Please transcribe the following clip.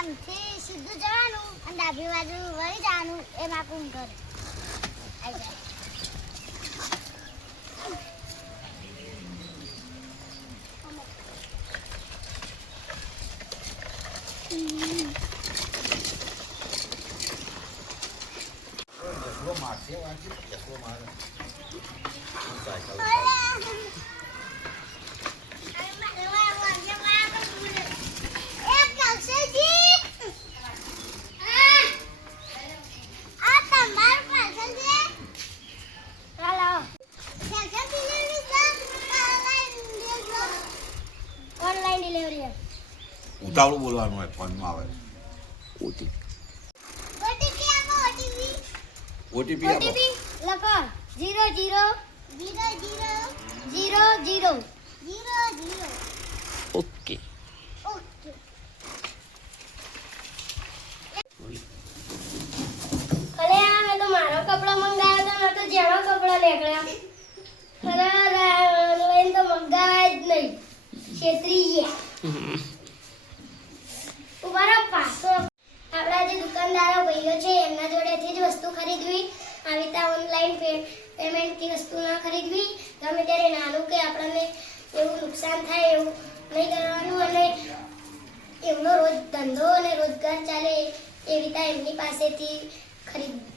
આમથી સીધું જવાનું અને ડાબી બાજુ વળી જવાનું એમાં કોણ કરે આવી જાય ઉતાવળું બોલવાનું હોય ફોનમાં આવે ઓટીપી આપો લખો 000000 ઓકે ઓકે અરે આ મેં તો મારો કપડો મંગાવ્યો તો મેં તો જેવો કપડો નીકળ્યા અરે ઓનલાઈન તો મંગાવ્યા જ નહીં છેતરી ગયા ઉભારો પાછો આપણા જે દુકાનદારો ભાઈઓ છે એમના જોડેથી જ વસ્તુ ખરીદવી આવી રીતે ઓનલાઈન પેમેન્ટથી વસ્તુ ના ખરીદવી ગમે ત્યારે નાનું કે આપણને એવું નુકસાન થાય એવું નહીં કરવાનું અને એમનો રોજ ધંધો અને રોજગાર ચાલે એવી રીતે એમની પાસેથી ખરીદવું